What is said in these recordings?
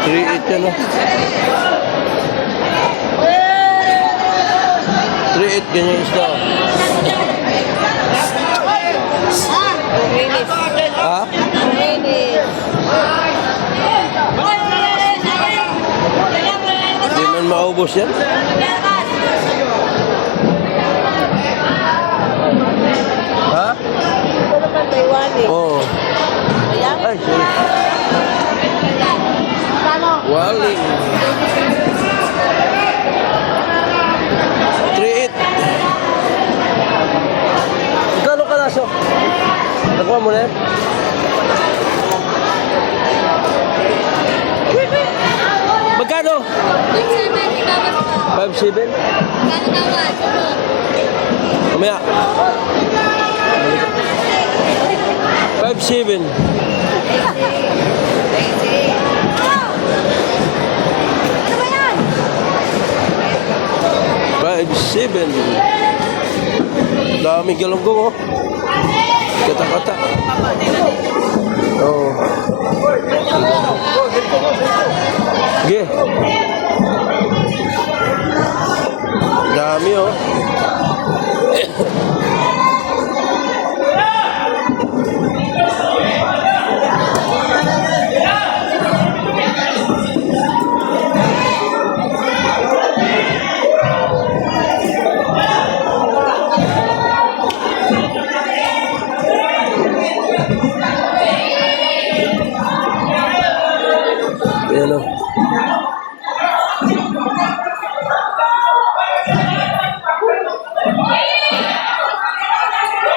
3.8 yan o. 3.8 ganyan yung isda. Ha? Hindi man maubos yan. Ha? Oo. Ay, sorry. Waling. 3.8. Magkano ka naso? Nakuha mo na yan? Magkano? 5.7? Mamaya. 5.7. Dami galunggong oh. Kata-kata. Oh. Ge. Dami oh. Ayan o.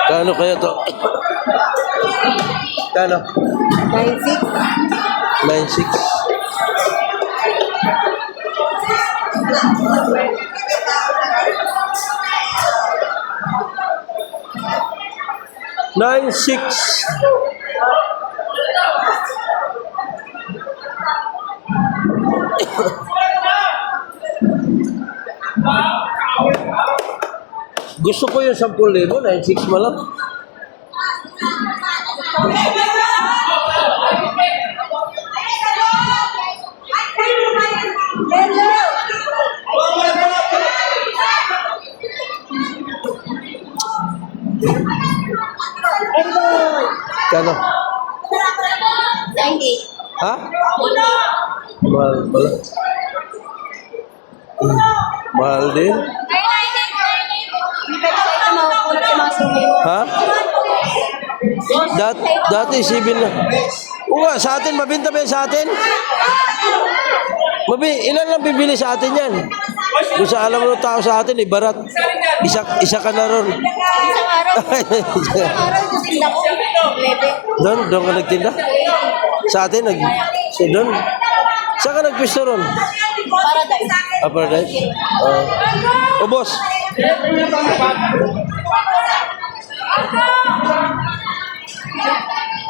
Kano kaya to? Kano? 9.6. 9.6. Nine six. Gusto ko yung 10,000, 9.6 mo lang. Kano? 90. Ha? Mahal pala. Mahal din. Ha? Dati 7 na. Oo nga, sa atin, mabinta ba yan sa atin? Ilan lang bibili sa atin yan? Kung sa alam mo ng tao sa atin, barat. Isa ka na ron. Doon ka nagtinda? Sa atin, doon. Saan ka nagpisto ron? Paradise. Paradise? O boss.